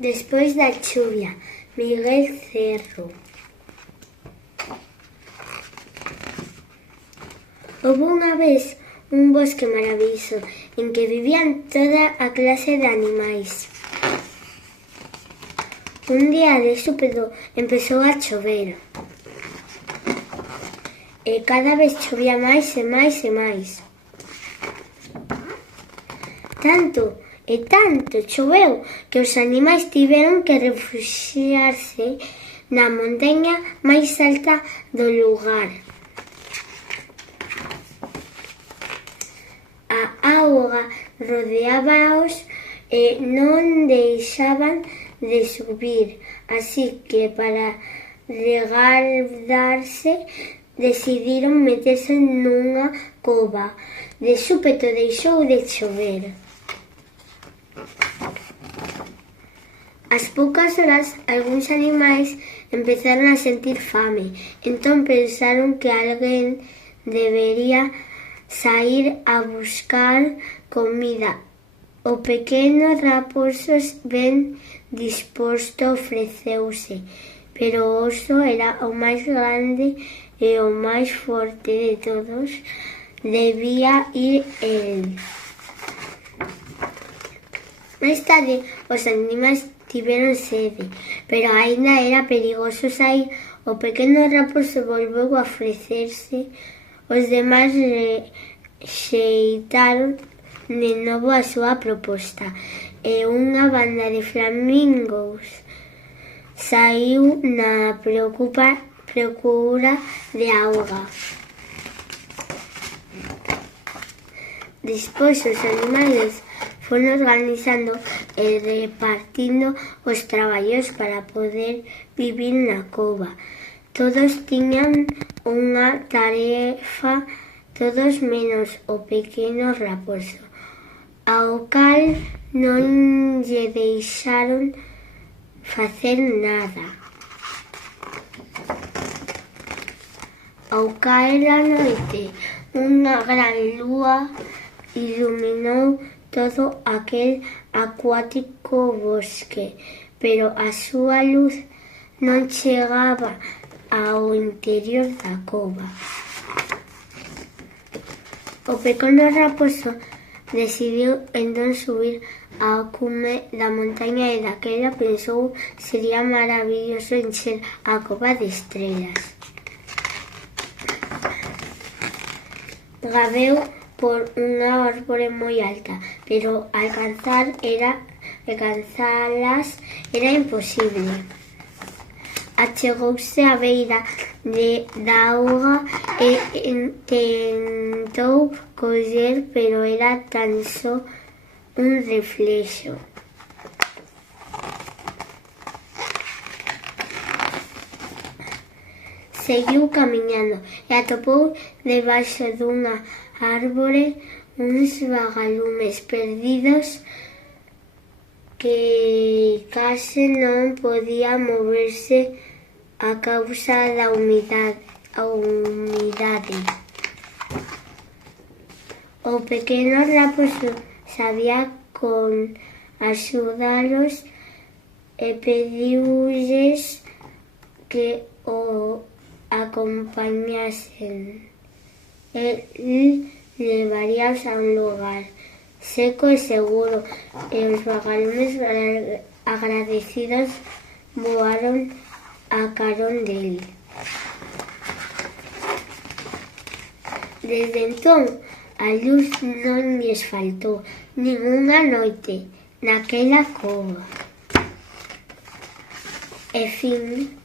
Despois da chuvia, Miguel Cerro. Houve unha vez un bosque maravilloso en que vivían toda a clase de animais. Un día de súpeto empezou a chover. E cada vez chovía máis e máis e máis. Tanto choveu que os animais tiveron que refuxiarse na montaña máis alta do lugar. A auga rodeábaos e non deixaban de subir, así que para regardarse decidiron meterse nunha cova. De súpeto deixou de chover. Ás poucas horas, algúns animais empezaron a sentir fame, entón pensaron que alguén debería saír a buscar comida. O pequeno raposo ben disposto ofreceuse, pero o oso era o máis grande e o máis forte de todos. Debía ir el. Máis tarde, os animais tiveron sede, pero aínda era perigoso saír. O pequeno raposo volveu a ofrecerse. Os demais rexeitaron de novo a súa proposta e unha banda de flamingos saiu na procura de auga. Despois os animales foron organizando e repartindo os traballos para poder vivir na cova. Todos tiñan unha tarefa, todos menos o pequeno raposo, ao cal non lle deixaron facer nada. Ao caer a noite, unha gran lúa iluminou todo aquel acuático bosque, pero a súa luz non chegaba ao interior da cova. O pequeno raposo decidiu entón subir ao cume da montaña e daquela pensou sería maravilloso encher a cova de estrelas. Gabeu por unha árbore moi alta, pero alcanzalas era imposible. Achegouse á beira da auga e tentou coller, pero era tan só un reflexo. Seguiu camiñando e atopou debaixo dunha árbore uns vagalumes perdidos que case non podían moverse a causa da humidade. O pequeno raposo sabía con axudalos e pediulles que o acompañasen. El levaríaos a un lugar seco e seguro, e os vagalumes agradecidos voaron a carón del. Desde entón, a luz non lles faltou ningunha noite naquela cova. E fin.